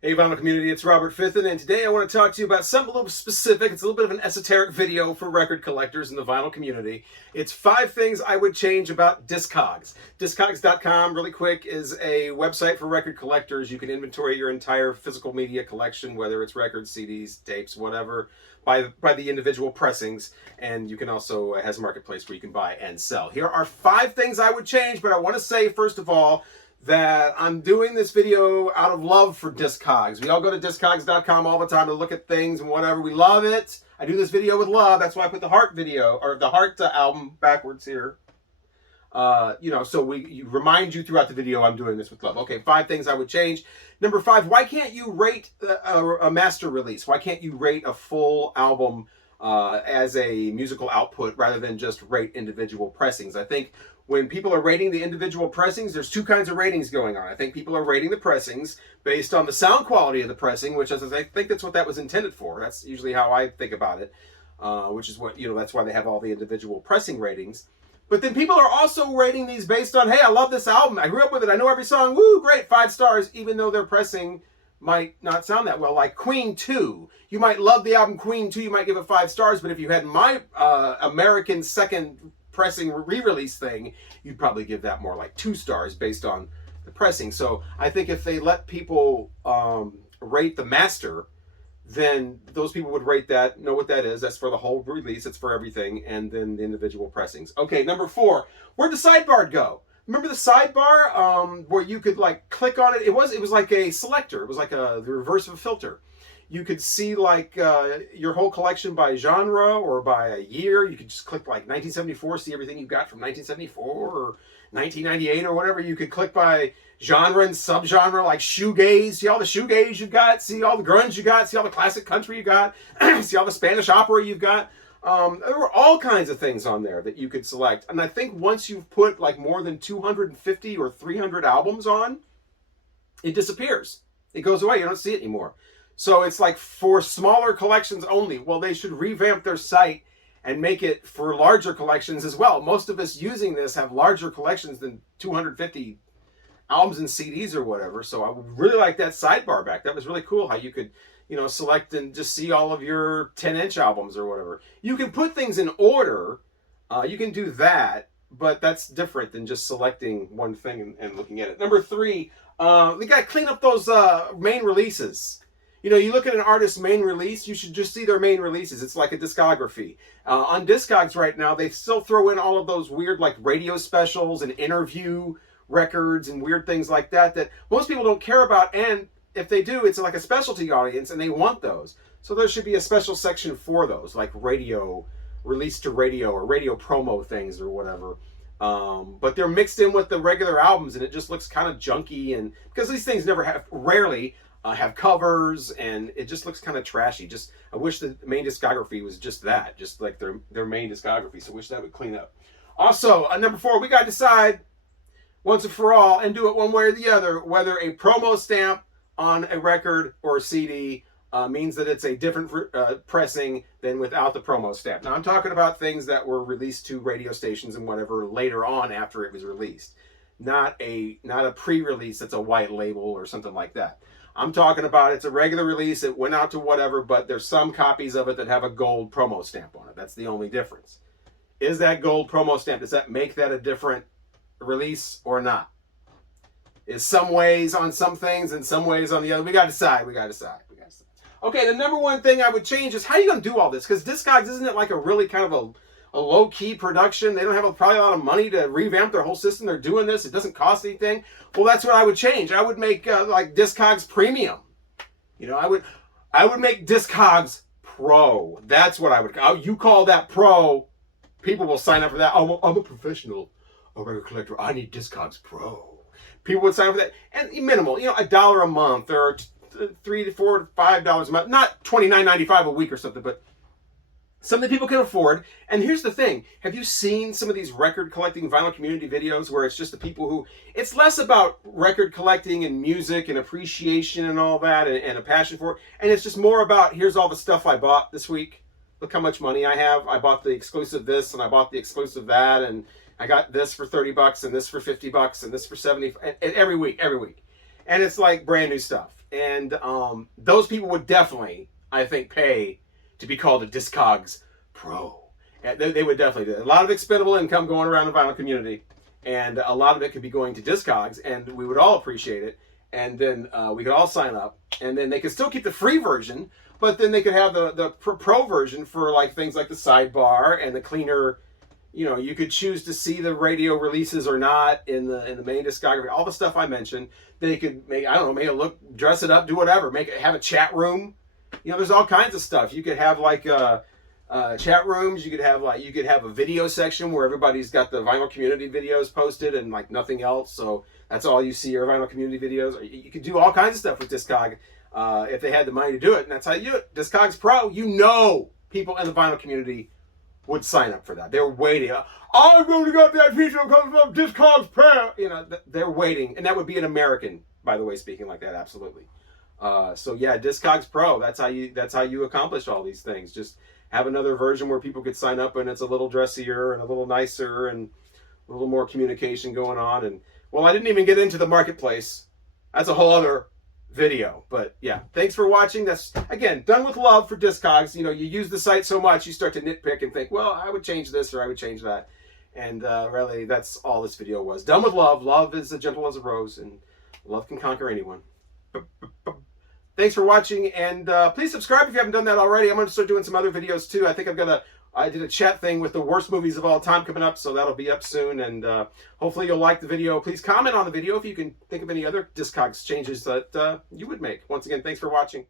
Hey vinyl community, it's Robert Fithen, and today I want to talk to you about something a little specific. It's a little bit of an esoteric video for record collectors in the vinyl community. It's 5 things I would change about Discogs. Discogs.com, really quick, is a website for record collectors. You can inventory your entire physical media collection, whether it's records, CDs, tapes, whatever, by the individual pressings. And you can also, it has a marketplace where you can buy and sell. Here are 5 things I would change, but I want to say, first of all, that I'm doing this video out of love for Discogs. We all go to Discogs.com all the time to look at things and whatever. We love it. I do this video with love. That's why I put the Heart video, or the Heart album backwards here. So we remind you throughout the video I'm doing this with love. Okay, 5 things I would change. Number 5, why can't you rate a master release? Why can't you rate a full album as a musical output rather than just rate individual pressings? I think when people are rating the individual pressings, there's 2 kinds of ratings going on. I think people are rating the pressings based on the sound quality of the pressing, which is, I think that's what that was intended for. That's usually how I think about it, which is what, that's why they have all the individual pressing ratings. But then people are also rating these based on, hey, I love this album. I grew up with it. I know every song. Woo, great, 5 stars, even though their pressing might not sound that well. Like Queen 2. You might love the album Queen 2. You might give it 5 stars. But if you had my American second pressing re-release thing, you'd probably give that more like 2 stars based on the pressing. So I think if they let people rate the master, then those people would rate that, know what that is. That's for the whole release. It's for everything. And then the individual pressings. Okay, number 4. Where'd the sidebar go? Remember the sidebar where you could like click on it? It was like a selector. It was like the reverse of a filter. You could see like your whole collection by genre or by a year. You could just click like 1974, see everything you got from 1974 or 1998 or whatever. You could click by genre and subgenre, like shoegaze. See all the shoegaze you've got. See all the grunge you got. See all the classic country you got. See all the Spanish opera you've got. There were all kinds of things on there that you could select. And I think once you've put like more than 250 or 300 albums on, it disappears. It goes away. You don't see it anymore. So it's like for smaller collections only. Well, they should revamp their site and make it for larger collections as well. Most of us using this have larger collections than 250 albums and CDs or whatever. So I would really like that sidebar back. That was really cool how you could, select and just see all of your 10-inch albums or whatever. You can put things in order. You can do that, but that's different than just selecting one thing and looking at it. Number 3, we got to clean up those main releases. You look at an artist's main release, you should just see their main releases. It's like a discography. On Discogs right now, they still throw in all of those weird like radio specials and interview records and weird things like that most people don't care about. And if they do, it's like a specialty audience and they want those. So there should be a special section for those, like radio, release to radio or radio promo things or whatever. But they're mixed in with the regular albums and it just looks kind of junky, and because these things rarely have covers, and it just looks kind of trashy. I wish the main discography was just that, just like their main discography. So I wish that would clean up. Also, number 4, we got to decide once and for all, and do it one way or the other, whether a promo stamp on a record or a CD means that it's a different pressing than without the promo stamp. Now I'm talking about things that were released to radio stations and whatever later on after it was released, not a pre-release that's a white label or something like that. I'm talking about it's a regular release, it went out to whatever, but there's some copies of it that have a gold promo stamp on it. That's the only difference. Is that gold promo stamp, does that make that a different release or not? Is some ways on some things and some ways on the other? We got to decide. Okay, the number 1 thing I would change is how are you going to do all this? Because Discogs, isn't it like a really kind of a low-key production? They don't have probably a lot of money to revamp their whole system. They're doing this. It doesn't cost anything. Well, that's what I would change. I would make like Discogs Premium. I would make Discogs Pro. That's what I would. You call that Pro, people will sign up for that. I'm a professional record collector. I need Discogs Pro. People would sign up for that. And minimal, $1 a month or $3 to $4 to $5 a month. Not $29.95 a week or something, but something people can afford. And here's the thing. Have you seen some of these record collecting vinyl community videos where it's just the people who, it's less about record collecting and music and appreciation and all that and a passion for it. And it's just more about, here's all the stuff I bought this week. Look how much money I have. I bought the exclusive this and I bought the exclusive that. And I got this for $30 and this for $50 and this for $70 and every week. And it's like brand new stuff. and those people would definitely, I think, pay to be called a Discogs Pro. And they would definitely do it. A lot of expendable income going around the vinyl community, and a lot of it could be going to Discogs, and we would all appreciate it. And then we could all sign up, and then they could still keep the free version, but then they could have the pro version for like things like the sidebar and the cleaner. You know, you could choose to see the radio releases or not in the main discography. All the stuff I mentioned, they could make, I don't know, make it look, dress it up, do whatever, have a chat room. You know, there's all kinds of stuff. You could have like chat rooms. You could have a video section where everybody's got the vinyl community videos posted and like nothing else. So that's all you see are vinyl community videos. You could do all kinds of stuff with Discog if they had the money to do it, and that's how you do it. Discogs Pro, you know, people in the vinyl community would sign up for that. They're waiting. I really got that feature coming from Discogs Pro. You know, they're waiting, and that would be an American, by the way, speaking like that. Absolutely. So yeah, Discogs Pro. That's how you accomplish all these things. Just have another version where people could sign up, and it's a little dressier and a little nicer and a little more communication going on. And well, I didn't even get into the marketplace. That's a whole other video. But yeah, thanks for watching. That's, again, done with love for Discogs. You know, you use the site so much, you start to nitpick and think, well, I would change this or I would change that. And really, that's all this video was. Done with love. Love is as gentle as a rose, and love can conquer anyone. Thanks for watching, and please subscribe if you haven't done that already. I'm going to start doing some other videos too. I think I did a chat thing with the worst movies of all time coming up, so that'll be up soon, and hopefully you'll like the video. Please comment on the video if you can think of any other Discogs changes that you would make. Once again, thanks for watching.